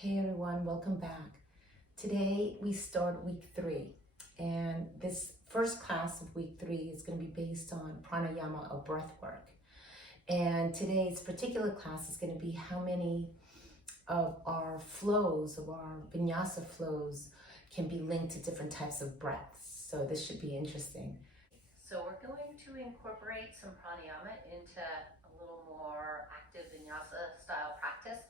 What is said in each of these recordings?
Hey everyone, welcome back. Today we start week 3, and this first class of week 3 is going to be based on pranayama or breath work. And today's particular class is going to be how many of our flows, of our vinyasa flows, can be linked to different types of breaths. So this should be interesting. So we're going to incorporate some pranayama into a little more active vinyasa style practice.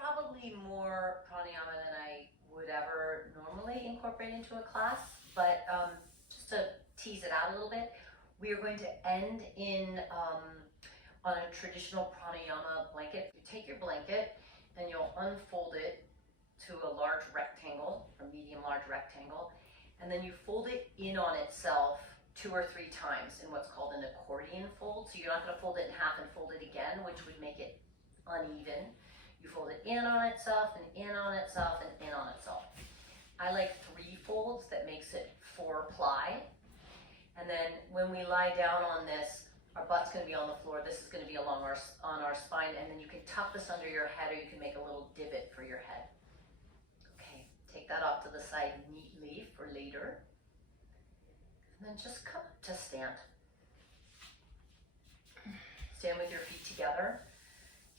Probably more pranayama than I would ever normally incorporate into a class, but just to tease it out a little bit, we are going to end on a traditional pranayama blanket. You take your blanket and you'll unfold it to a large rectangle, a medium large rectangle, and then you fold it in on itself 2 or 3 times in what's called an accordion fold. So you're not going to fold it in half and fold it again, which would make it uneven. You fold it in on itself and in on itself and in on itself. I like 3 folds, that makes it 4 ply. And then when we lie down on this, our butt's going to be on the floor. This is going to be along on our spine, and then you can tuck this under your head, or you can make a little divot for your head. Okay, take that off to the side neatly for later. And then just come up to stand. Stand with your feet together.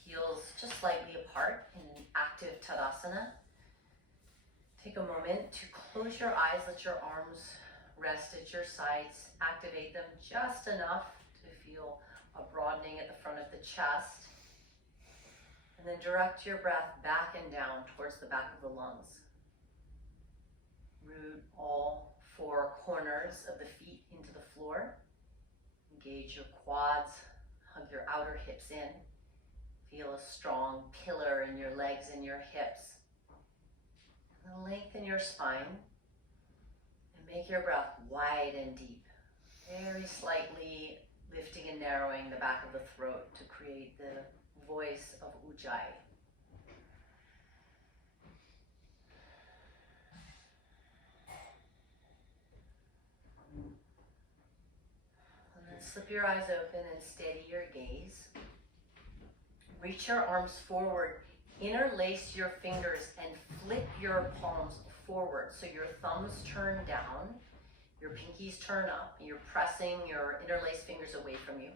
Heels just slightly apart in an active Tadasana. Take a moment to close your eyes, let your arms rest at your sides, activate them just enough to feel a broadening at the front of the chest. And then direct your breath back and down towards the back of the lungs. Root all 4 corners of the feet into the floor. Engage your quads, hug your outer hips in. Feel a strong pillar in your legs and your hips. And lengthen your spine and make your breath wide and deep. Very slightly lifting and narrowing the back of the throat to create the voice of Ujjayi. And then slip your eyes open and steady your gaze. Reach your arms forward, interlace your fingers, and flip your palms forward. So your thumbs turn down, your pinkies turn up, and you're pressing your interlaced fingers away from you.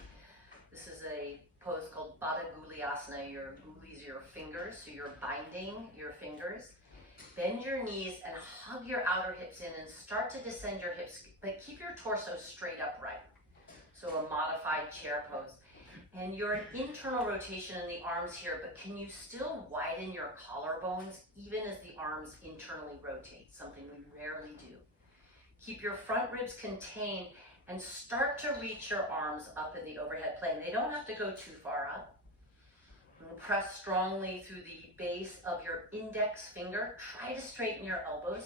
This is a pose called Baddha Guliasana. Your gulis are your fingers, so you're binding your fingers. Bend your knees and hug your outer hips in and start to descend your hips, but keep your torso straight upright. So a modified chair pose. And you're an internal rotation in the arms here, but can you still widen your collarbones even as the arms internally rotate, something we rarely do. Keep your front ribs contained and start to reach your arms up in the overhead plane. They don't have to go too far up. And press strongly through the base of your index finger. Try to straighten your elbows.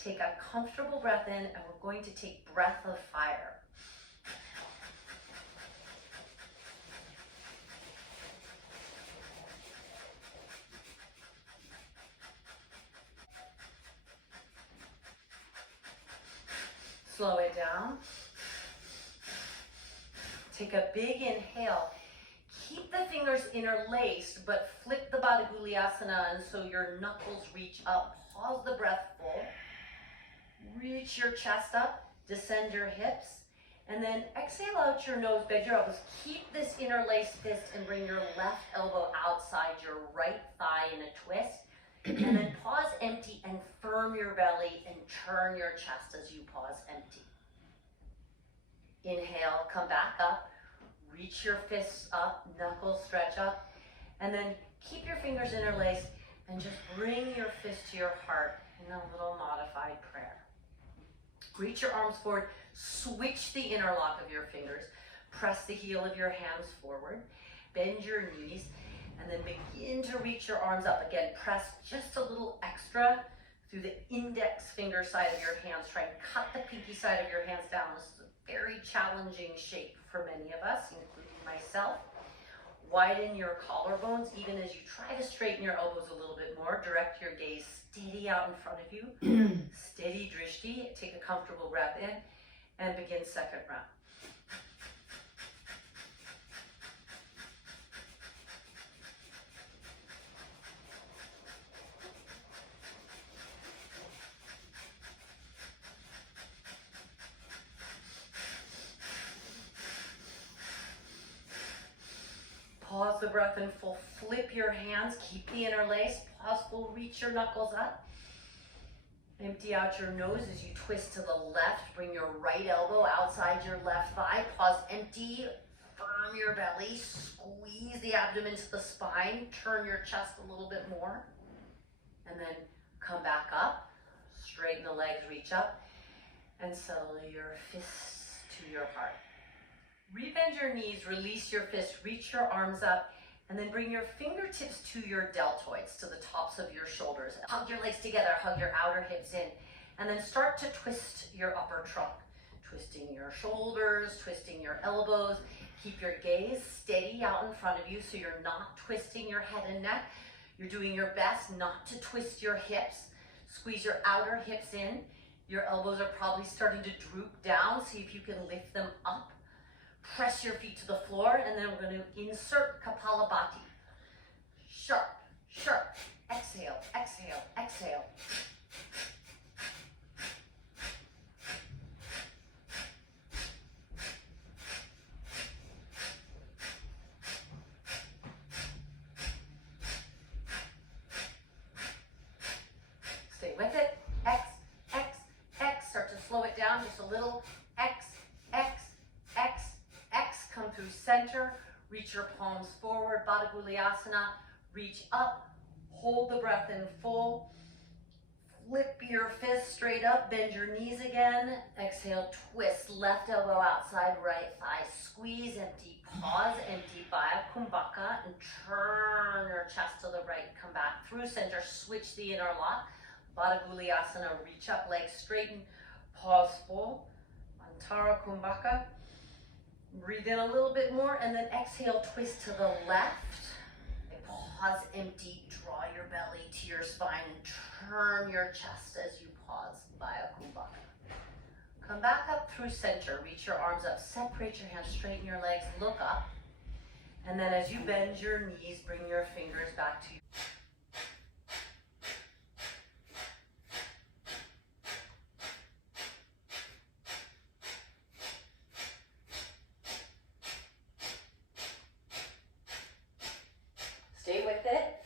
Take a comfortable breath in, and we're going to take breath of fire. Slow it down. Take a big inhale. Keep the fingers interlaced, but flip the Baddha Guliasana, and so your knuckles reach up. Pause the breath full. Reach your chest up, descend your hips, and then exhale out your nose, bend your elbows. Keep this interlaced fist and bring your left elbow outside your right thigh in a twist. And then pause empty and firm your belly and turn your chest as you pause empty. Inhale, come back up, reach your fists up, knuckles stretch up, and then keep your fingers interlaced and just bring your fist to your heart in a little modified prayer. Reach your arms forward, switch the interlock of your fingers, press the heel of your hands forward, bend your knees, and then begin to reach your arms up. Again, press just a little extra through the index finger side of your hands. Try and cut the pinky side of your hands down. This is a very challenging shape for many of us, including myself. Widen your collarbones even as you try to straighten your elbows a little bit more. Direct your gaze steady out in front of you. Steady drishti. Take a comfortable breath in and begin second round. the breath in full. Flip your hands, keep the interlace. Pause full, reach your knuckles up. Empty out your nose as you twist to the left. Bring your right elbow outside your left thigh. Pause, empty. Firm your belly. Squeeze the abdomen to the spine. Turn your chest a little bit more. And then come back up. Straighten the legs, reach up. And settle your fists to your heart. Rebend your knees, release your fists, reach your arms up, and then bring your fingertips to your deltoids, to the tops of your shoulders. Hug your legs together, hug your outer hips in, and then start to twist your upper trunk. Twisting your shoulders, twisting your elbows. Keep your gaze steady out in front of you so you're not twisting your head and neck. You're doing your best not to twist your hips. Squeeze your outer hips in. Your elbows are probably starting to droop down. See if you can lift them up. Press your feet to the floor, and then we're going to insert Kapalabhati. Sharp, sharp. Exhale, exhale, exhale. Stay with it. X, X, X. Start to slow it down just a little. X, X, X, X. Come through center. Reach your palms forward. Baddha Kootayasana. Reach up. Hold the breath in full. Flip your fists straight up. Bend your knees again. Exhale, twist. Left elbow outside, right thigh. Squeeze, empty. Pause, empty. Baddha Kumbhaka. And turn your chest to the right. Come back through center. Switch the interlock. Baddha Kootayasana. Reach up, legs straighten. Pause full. Antara Kumbhaka. Breathe in a little bit more, and then exhale, twist to the left. And pause, empty. Draw your belly to your spine and turn your chest as you pause. Baddha Kumbhaka. Come back up through center. Reach your arms up. Separate your hands. Straighten your legs. Look up. And then as you bend your knees, bring your fingers back to you. Stay with it.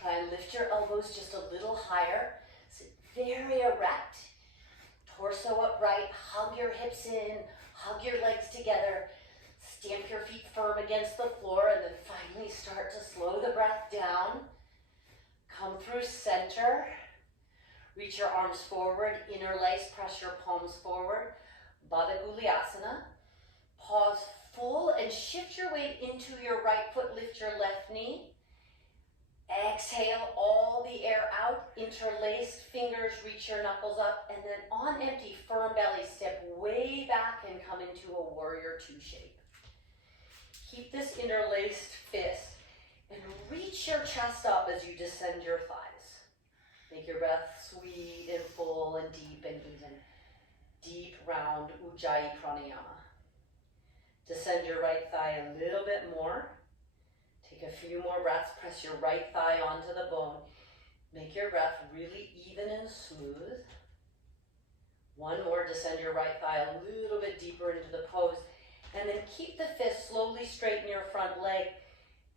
Try and lift your elbows just a little higher. Sit very erect. Torso upright. Hug your hips in. Hug your legs together. Stamp your feet firm against the floor, and then finally start to slow the breath down. Come through center. Reach your arms forward. Interlace. Press your palms forward. Baddha Kootayasana. Pause full and shift your weight into your right foot. Lift your left knee. Exhale all the air out, interlaced fingers, reach your knuckles up, and then on empty, firm belly, step way back and come into a warrior two shape. Keep this interlaced fist and reach your chest up as you descend your thighs. Make your breath sweet and full and deep and even. Deep, round Ujjayi Pranayama. Descend your right thigh a little bit more. Take a few more breaths, press your right thigh onto the bone. Make your breath really even and smooth. One more, descend your right thigh a little bit deeper into the pose. And then keep the fist, slowly straighten your front leg.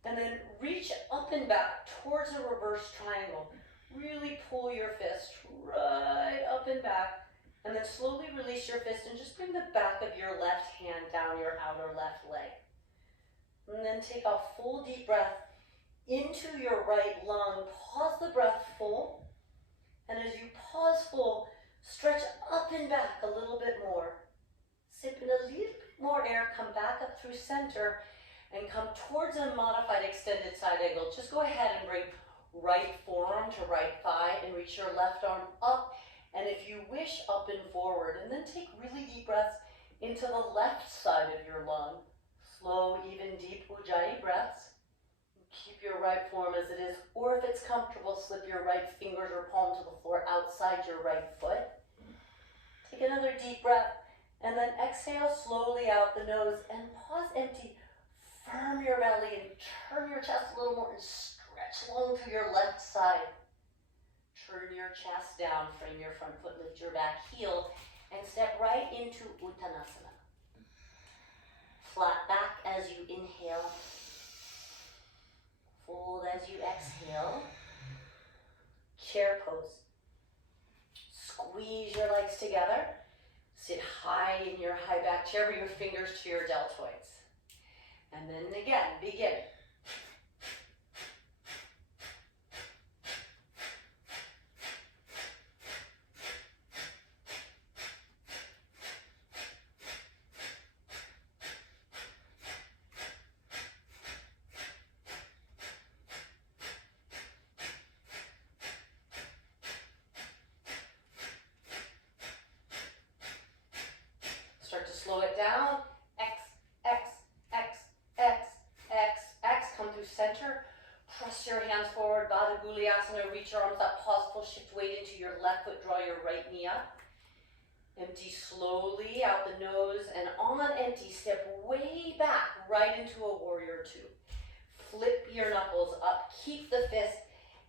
And then reach up and back towards a reverse triangle. Really pull your fist right up and back. And then slowly release your fist and just bring the back of your left hand down your outer left leg. And then take a full deep breath into your right lung. Pause the breath full. And as you pause full, stretch up and back a little bit more. Sip in a little bit more air. Come back up through center and come towards a modified extended side angle. Just go ahead and bring right forearm to right thigh and reach your left arm up. And if you wish, up and forward. And then take really deep breaths into the left side of your lung. Slow, even, deep Ujjayi breaths. Keep your right form as it is, or if it's comfortable, slip your right fingers or palm to the floor outside your right foot. Take another deep breath, and then exhale slowly out the nose, and pause empty. Firm your belly and turn your chest a little more and stretch long through your left side. Turn your chest down, frame your front foot, lift your back heel, and step right into Uttanasana. Flat back as you inhale. Fold as you exhale. Chair pose. Squeeze your legs together. Sit high in your high back chair, bring your fingers to your deltoids. And then again, begin. Start to slow it down. X, X, X, X, X, X. Come through center. Press your hands forward. Baddha Guliasana. Reach your arms up. Pause, full shift weight into your left foot. Draw your right knee up. Empty slowly out the nose. And on empty, step way back right into a warrior two. Flip your knuckles up. Keep the fist.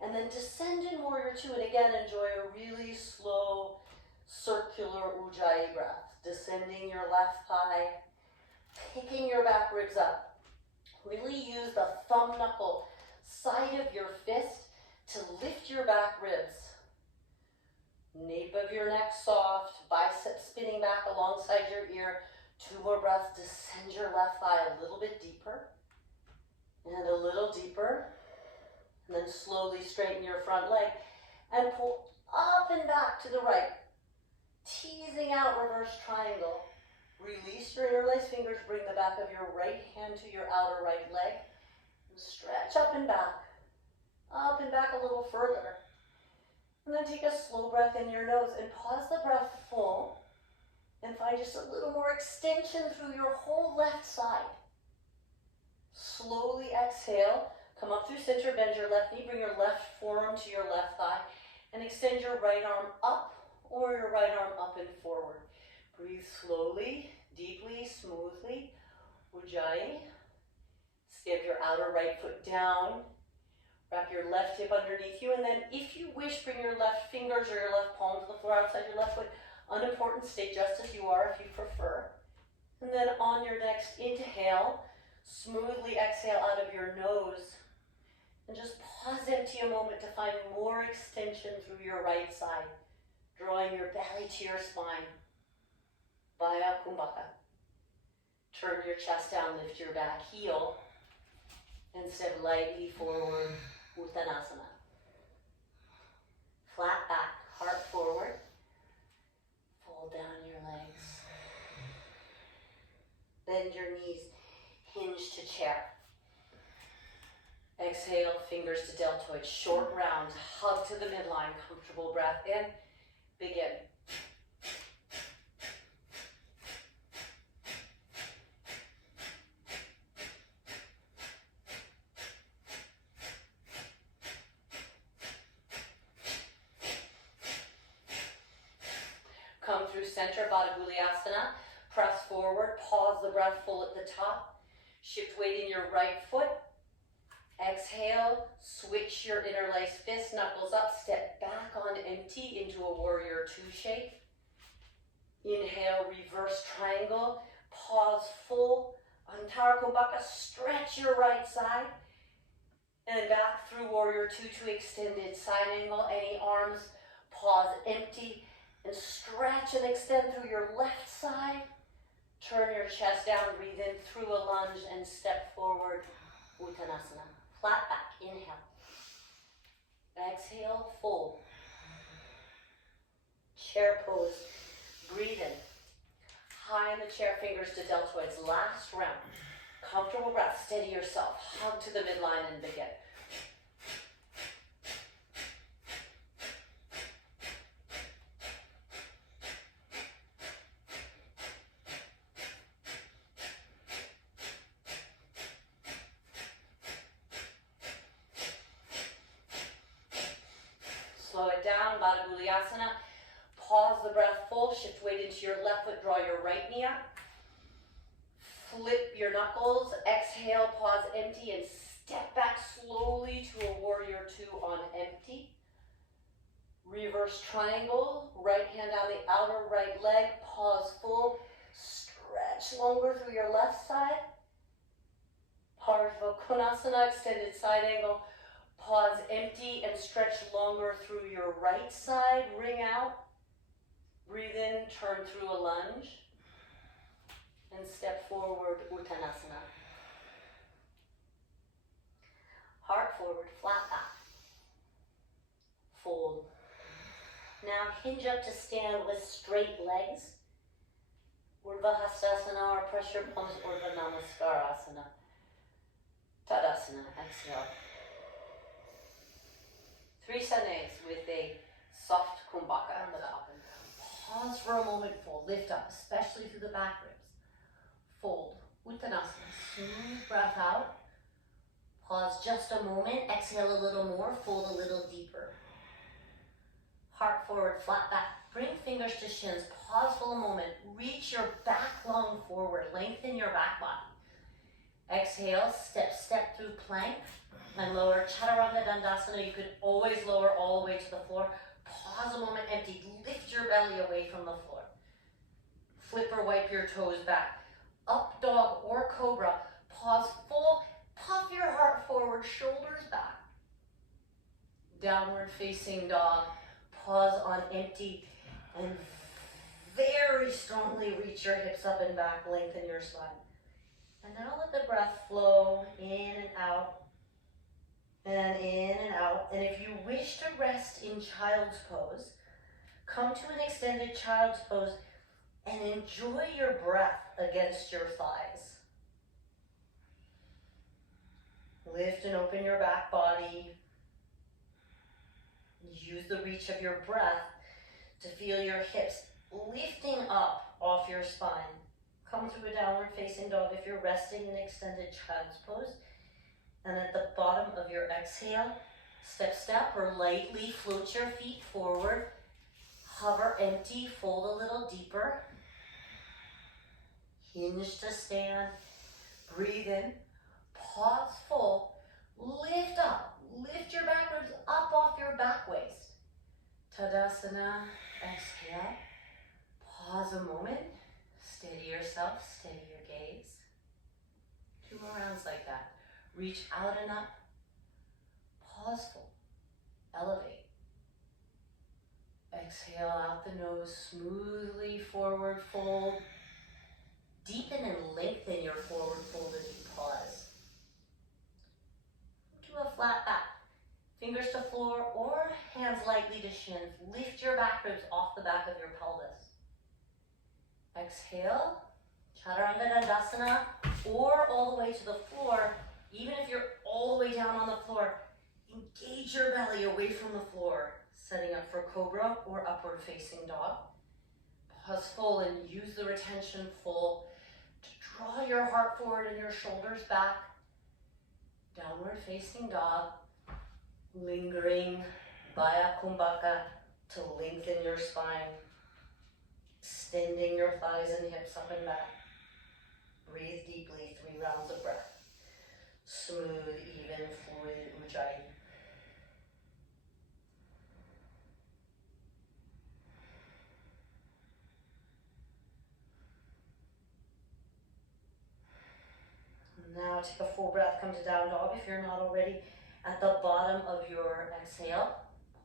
And then descend in warrior two. And again, enjoy a really slow circular ujjayi breath. Descending your left thigh, picking your back ribs up. Really use the thumb knuckle side of your fist to lift your back ribs. Nape of your neck soft, biceps spinning back alongside your ear. 2 more breaths. Descend your left thigh a little bit deeper and a little deeper. And then slowly straighten your front leg and pull up and back to the right. Teasing out reverse triangle. Release your interlace fingers, bring the back of your right hand to your outer right leg. And stretch up and back a little further. And then take a slow breath in your nose and pause the breath full and find just a little more extension through your whole left side. Slowly exhale, come up through center, bend your left knee, bring your left forearm to your left thigh and extend your right arm up or your right arm up and forward. Breathe slowly, deeply, smoothly. Ujjayi. Step your outer right foot down. Wrap your left hip underneath you. And then if you wish, bring your left fingers or your left palm to the floor outside your left foot. Unimportant, stay just as you are if you prefer. And then on your next inhale, smoothly exhale out of your nose. And just pause empty a moment to find more extension through your right side. Drawing your belly to your spine. Vaya Kumbhaka. Turn your chest down, lift your back heel, and step lightly forward, Uttanasana. Flat back, heart forward. Fold down your legs. Bend your knees, hinge to chair. Exhale, fingers to deltoids, short rounds, hug to the midline, comfortable breath in. Begin. Come through center, Baddha Guliasana. Press forward, pause the breath full at the top. Shift weight in your right foot. Exhale, switch your interlace fist, knuckles up, step back on empty into a warrior two shape. Inhale, reverse triangle, pause full, Antara Kumbhaka, stretch your right side, and back through warrior two to extended side angle, any arms, pause empty, and stretch and extend through your left side. Turn your chest down, breathe in through a lunge, and step forward, Uttanasana. Flat back, inhale. Exhale, fold. Chair pose, breathe in. High in the chair, fingers to deltoids, last round. Comfortable breath, steady yourself, hug to the midline and begin. Slow it down, Baddha Guliasana. Pause the breath full, shift weight into your left foot, draw your right knee up. Flip your knuckles, exhale, pause empty, and step back slowly to a warrior two on empty. Reverse triangle, right hand on the outer right leg, pause full, stretch longer through your left side. Ardha Konasana, extended side angle. Pause, empty, and stretch longer through your right side. Ring out. Breathe in, turn through a lunge. And step forward, Uttanasana. Heart forward, flat back. Fold. Now hinge up to stand with straight legs. Urdhva Hastasana, or pressure palms, Urdhva Namaskarasana. Tadasana, exhale. 3 Sanes with a soft kumbhaka at the top. Pause for a moment, fold, lift up, especially through the back ribs. Fold, Uttanasana, smooth breath out. Pause just a moment, exhale a little more, fold a little deeper. Heart forward, flat back, bring fingers to shins, pause for a moment, reach your back lung forward, lengthen your back body. Exhale, step through plank and lower Chaturanga Dandasana. You could always lower all the way to the floor. Pause a moment, empty, lift your belly away from the floor. Flip or wipe your toes back. Up dog or cobra, pause full, puff your heart forward, shoulders back. Downward facing dog, pause on empty, and very strongly reach your hips up and back, lengthen your spine. And now let the breath flow in and out, and in and out. And if you wish to rest in child's pose, come to an extended child's pose and enjoy your breath against your thighs. Lift and open your back body. Use the reach of your breath to feel your hips lifting up off your spine. Come through a downward facing dog if you're resting in extended child's pose. And at the bottom of your exhale, step or lightly float your feet forward. Hover empty, fold a little deeper. Hinge to stand. Breathe in. Pause full. Lift up. Lift your back ribs up off your back waist. Tadasana. Exhale. Pause a moment. Steady yourself. Steady your gaze. 2 more rounds like that. Reach out and up. Pause full. Elevate. Exhale out the nose, smoothly forward fold. Deepen and lengthen your forward fold as you pause. To a flat back. Fingers to floor or hands lightly to shins. Lift your back ribs off the back of your pelvis. Exhale, Chaturanga Dandasana, or all the way to the floor. Even if you're all the way down on the floor, engage your belly away from the floor. Setting up for cobra or upward facing dog. Pause full and use the retention full to draw your heart forward and your shoulders back. Downward facing dog. Lingering Vaya Kumbhaka to lengthen your spine. Extending your thighs and hips up and back. Breathe deeply, 3 rounds of breath. Smooth, even, fluid Ujjayi. Now take a full breath, come to down dog if you're not already. At the bottom of your exhale,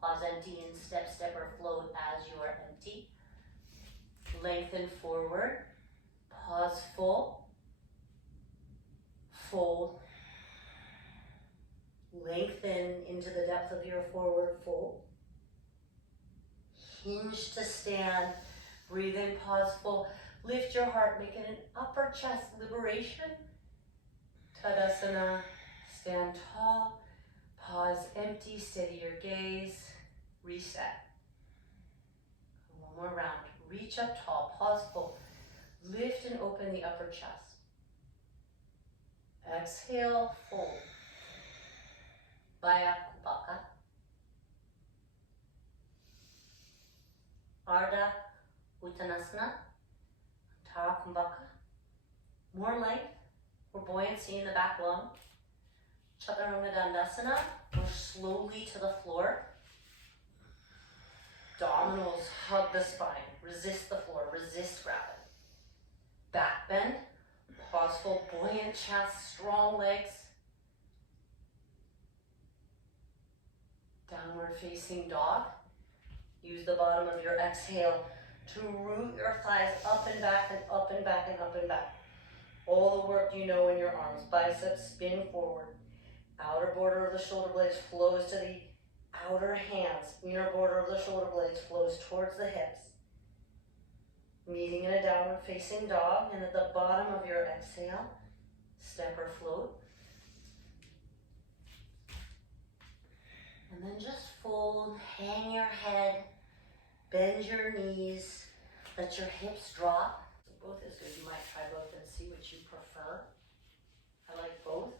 pause empty and step or float as you are empty. Lengthen forward, pause full, fold. Lengthen into the depth of your forward fold. Hinge to stand, breathe in, pause full. Lift your heart, make it an upper chest liberation. Tadasana, stand tall, pause empty, steady your gaze, reset. 1 more round, reach up tall, pause full, lift and open the upper chest. Exhale, fold. Vaya Kumbhaka. Ardha Uttanasana, Tara Kumbhaka. More length or buoyancy in the back lung. Chaturanga Dandasana, or slowly to the floor. Abdominals hug the spine, resist the floor, resist gravity. Back bend, pause full, buoyant chest, strong legs. Downward facing dog. Use the bottom of your exhale to root your thighs up and back and up and back and up and back. All the work you know in your arms. Biceps spin forward. Outer border of the shoulder blades flows to the outer hands. Inner border of the shoulder blades flows towards the hips. Meeting in a downward facing dog, and at the bottom of your exhale, step or float. And then just fold, hang your head, bend your knees, let your hips drop. So both is good. You might try both and see which you prefer. I like both.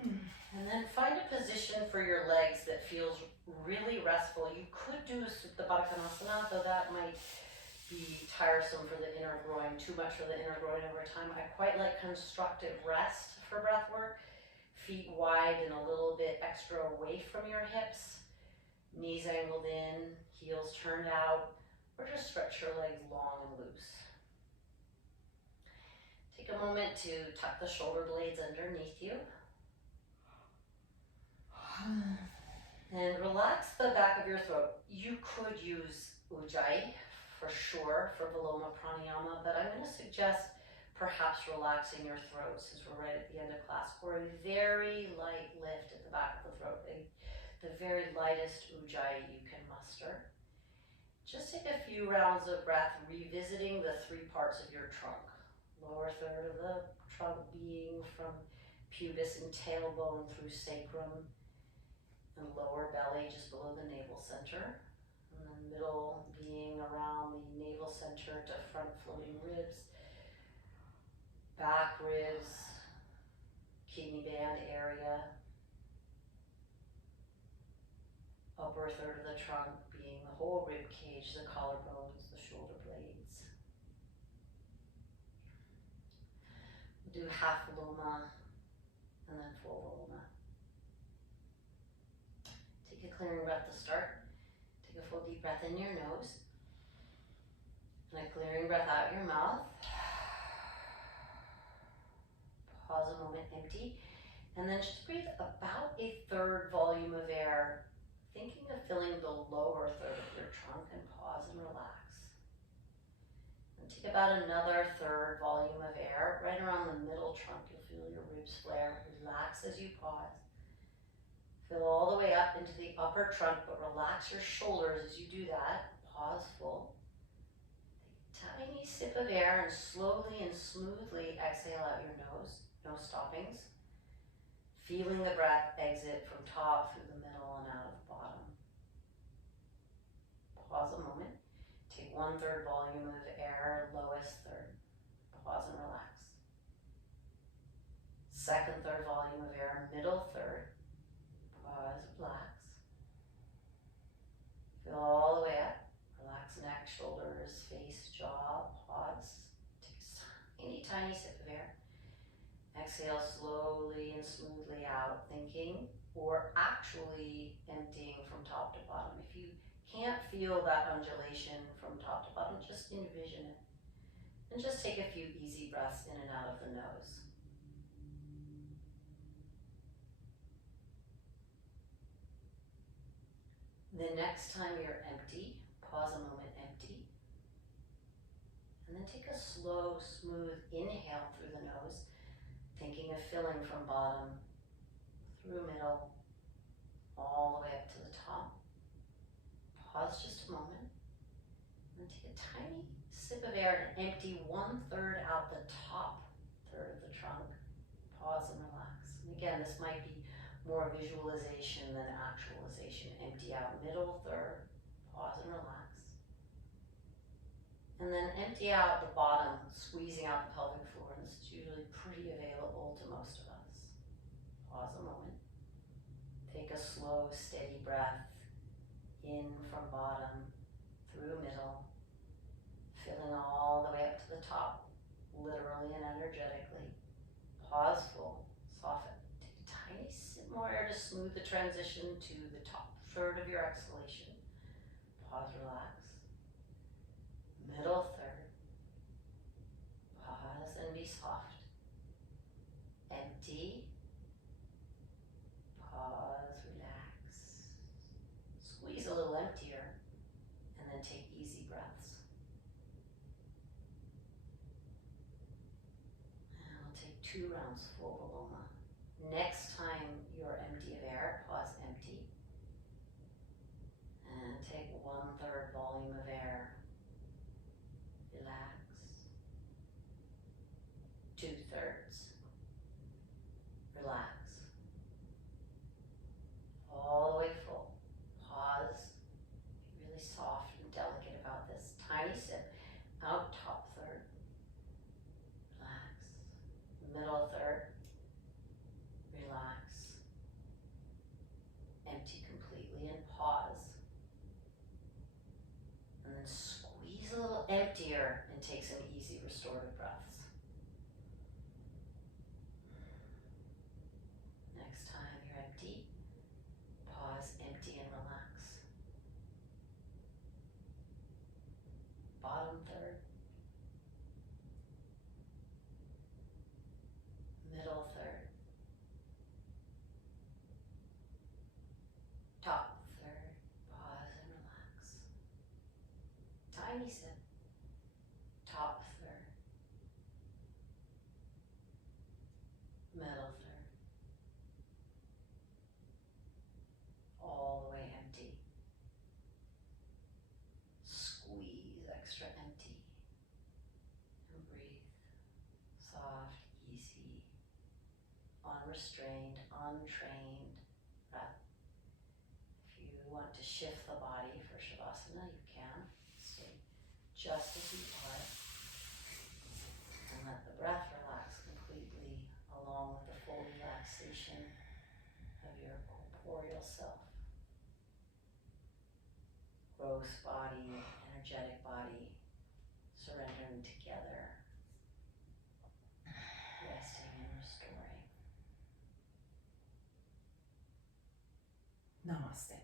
And then find a position for your legs that feels really restful. You could do a Supta Baddha Konasana, though that might be tiresome for the inner groin, too much for the inner groin over time. I quite like constructive rest for breath work. Feet wide and a little bit extra away from your hips. Knees angled in, heels turned out, or just stretch your legs long and loose. Take a moment to tuck the shoulder blades underneath you. And relax the back of your throat. You could use Ujjayi for sure for Viloma Pranayama, but I'm going to suggest perhaps relaxing your throat since we're right at the end of class, or a very light lift at the back of the throat, the very lightest Ujjayi you can muster. Just take a few rounds of breath, revisiting the three parts of your trunk. Lower third of the trunk being from pubis and tailbone through sacrum, and lower belly just below the navel center, and then middle being around the navel center to front floating ribs, back ribs, kidney band area, upper third of the trunk being the whole rib cage, the collarbones, the shoulder blades. We'll do half Viloma and then full Viloma. Take a clearing breath to start. Take a full deep breath in your nose. And a clearing breath out your mouth. Pause a moment, empty. And then just breathe about a third volume of air, thinking of filling the lower third of your trunk, and pause and relax. And take about another third volume of air right around the middle trunk. You'll feel your ribs flare. Relax as you pause. Fill all the way up into the upper trunk, but relax your shoulders as you do that. Pause full. Take a tiny sip of air and slowly and smoothly exhale out your nose. No stoppings. Feeling the breath exit from top through the middle and out of the bottom. Pause a moment. Take 1/3 volume of air, lowest third. Pause and relax. Second third volume of air, middle third. Pause, relax. Fill all the way up. Relax neck, shoulders, face, jaw. Pause. Take a tiny, tiny sip of air. Exhale slowly and smoothly out, thinking or actually emptying from top to bottom. If you can't feel that undulation from top to bottom, just envision it. And just take a few easy breaths in and out of the nose. The next time you're empty, pause a moment, empty. And then take a slow, smooth inhale through the nose, thinking of filling from bottom, through middle, all the way up to the top. Pause just a moment, and then take a tiny sip of air and empty 1/3 out the top third of the trunk. Pause and relax. And again, this might be more visualization than actualization. Empty out middle third, pause and relax. And then empty out the bottom, squeezing out the pelvic floor. And this is usually pretty available to most of us. Pause a moment. Take a slow, steady breath in from bottom, through middle, filling all the way up to the top, literally and energetically. Pause full, soften. Take a tiny sip more air to smooth the transition to the top third of your exhalation. Pause, relax. Middle third. Pause and be soft. Empty. Pause. 2 rounds full Loma. Next time you're empty of air, pause empty. And take 1/3 volume of air. Relax. 2/3. Relax. All the way full. Pause. Be really soft and delicate about this. Tiny sip. Out top third. Relax. Middle third. Relax. Empty completely and pause. And then squeeze a little emptier and take some easy restorative breaths. Next time you're empty, pause, empty, and relax. Bottom third. Middle third. Top third. Pause and relax. Tiny sip. Top third. Middle third. All the way empty. Squeeze extra empty. And breathe. Soft, easy, unrestrained, untrained breath. If you want to shift the body for Shavasana, you can. Stay just as you are. And let the breath relax completely along with the full relaxation of your corporeal self. Gross body, energetic body, surrendering together, resting and restoring. Namaste.